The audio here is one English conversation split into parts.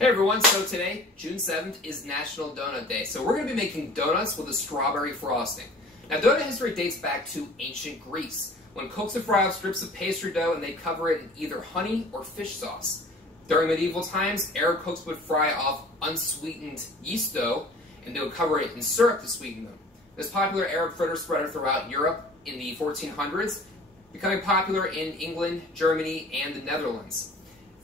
Hey everyone, so today, June 7th, is National Doughnut Day. So we're going to be making donuts with a strawberry frosting. Now donut history dates back to ancient Greece, when cooks would fry off strips of pastry dough and they cover it in either honey or fish sauce. During medieval times, Arab cooks would fry off unsweetened yeast dough and they would cover it in syrup to sweeten them. This popular Arab fritter spread throughout Europe in the 1400s, becoming popular in England, Germany, and the Netherlands.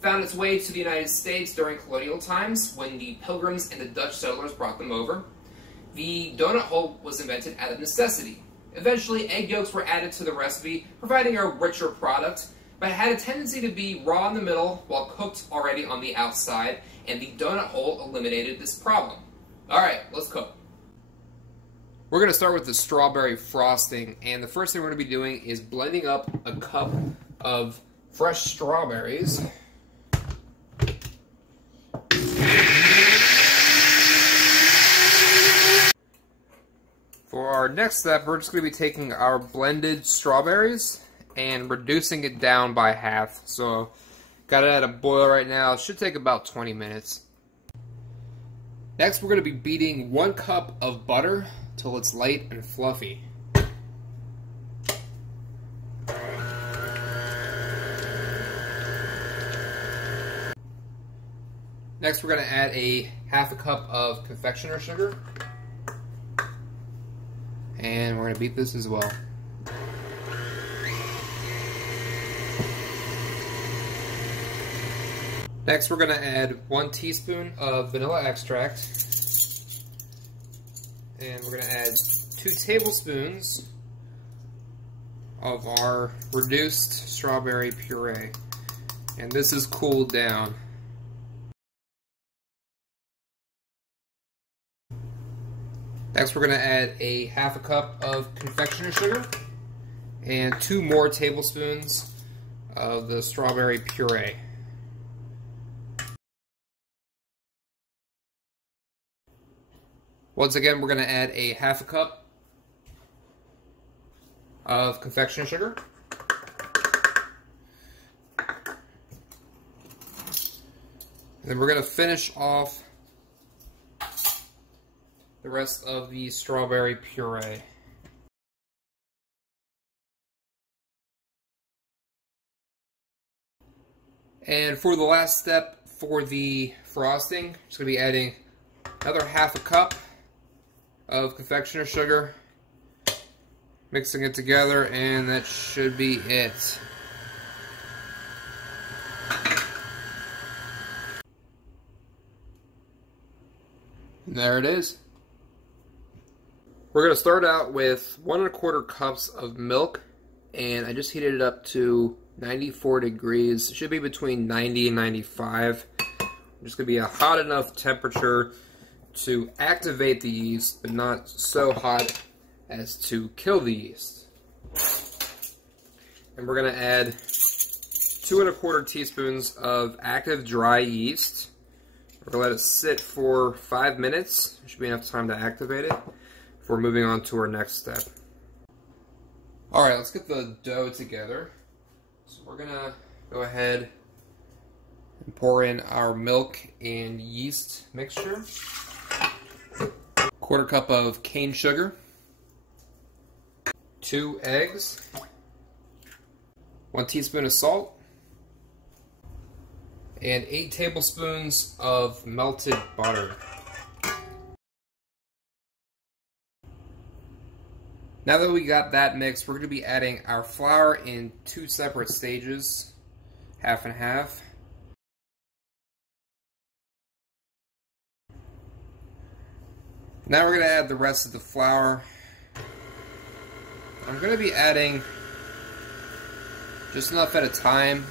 Found its way to the United States during colonial times when the Pilgrims and the Dutch settlers brought them over. The donut hole was invented out of necessity. Eventually, egg yolks were added to the recipe, providing a richer product, but it had a tendency to be raw in the middle while cooked already on the outside, and the donut hole eliminated this problem. Alright, let's cook. We're going to start with the strawberry frosting, and the first thing we're going to be doing is blending up a cup of fresh strawberries. For our next step, we're just going to be taking our blended strawberries and reducing it down by half. So, got it at a boil right now. It should take about 20 minutes. Next, we're going to be beating 1 cup of butter till it's light and fluffy. Next, we're going to add a ½ cup of confectioner sugar. And we're going to beat this as well. Next, we're going to add 1 teaspoon of vanilla extract. And we're going to add 2 tablespoons of our reduced strawberry puree. And this is cooled down. Next, we're going to add a ½ cup of confectioner sugar and 2 more tablespoons of the strawberry puree. Once again, we're going to add a ½ cup of confectioner sugar. And then we're going to finish off the rest of the strawberry puree. And for the last step for the frosting, I'm just going to be adding another ½ cup of confectioner sugar, mixing it together, and that should be it. And there it is. We're going to start out with 1 1/4 cups of milk, and I just heated it up to 94 degrees. It should be between 90 and 95. Just going to be a hot enough temperature to activate the yeast, but not so hot as to kill the yeast. And we're going to add 2 1/4 teaspoons of active dry yeast. We're going to let it sit for 5 minutes. There should be enough time to activate it before moving on to our next step. Alright, let's get the dough together. So we're going to go ahead and pour in our milk and yeast mixture. 1/4 cup of cane sugar. 2 eggs. 1 teaspoon of salt. And 8 tablespoons of melted butter. Now that we got that mixed, we're going to be adding our flour in 2 separate stages, half and half. Now we're going to add the rest of the flour. I'm going to be adding just enough at a time,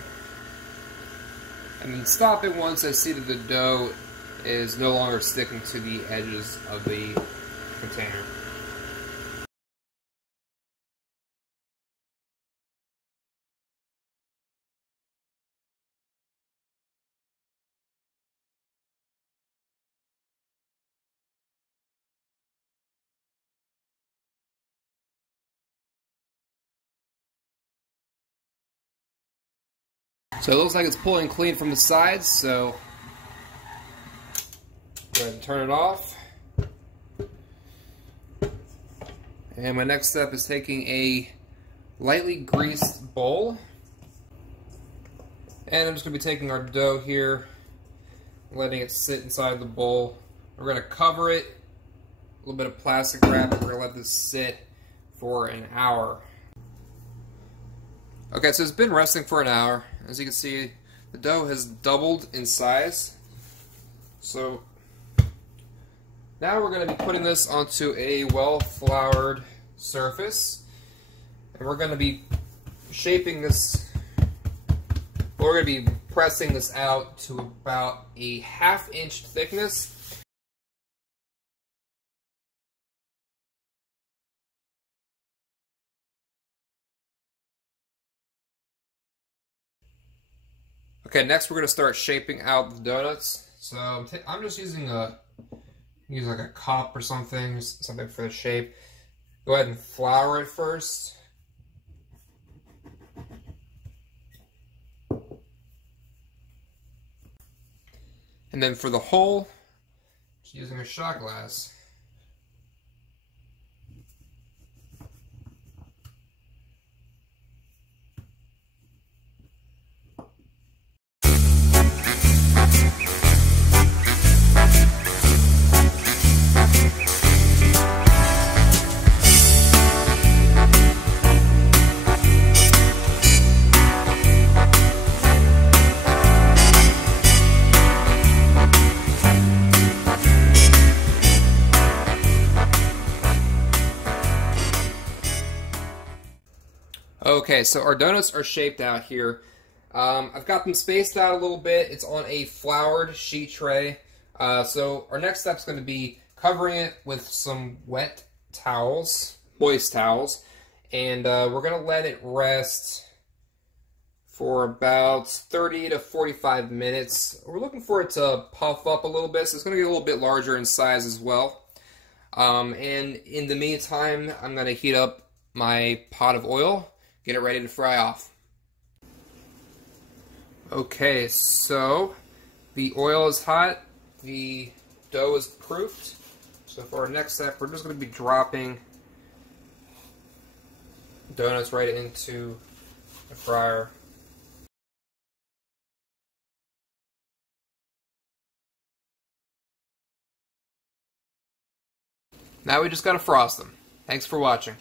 and then stop it once I see that the dough is no longer sticking to the edges of the container. So it looks like it's pulling clean from the sides, so Go ahead and turn it off. And my next step is taking a lightly greased bowl. And I'm just going to be taking our dough here, letting it sit inside the bowl. We're going to cover it, a little bit of plastic wrap, and we're going to let this sit for an hour. Okay, so it's been resting for an hour. As you can see, the dough has doubled in size. So now we're going to be putting this onto a well-floured surface, and we're going to be shaping this. We're going to be pressing this out to about a 1/2 inch thickness. Okay, next we're going to start shaping out the donuts. So I'm just using like a cup or something for the shape. Go ahead and flour it first. And then for the hole, just using a shot glass. Okay, so our donuts are shaped out here. I've got them spaced out a little bit. It's on a floured sheet tray. So our next step is going to be covering it with some wet towels, moist towels, and we're going to let it rest for about 30 to 45 minutes. We're looking for it to puff up a little bit, so it's going to get a little bit larger in size as well. And in the meantime, I'm going to heat up my pot of oil, get it ready to fry off. Okay, so the oil is hot, the dough is proofed. So for our next step, we're just going to be dropping donuts right into the fryer. Now we just got to frost them. Thanks for watching.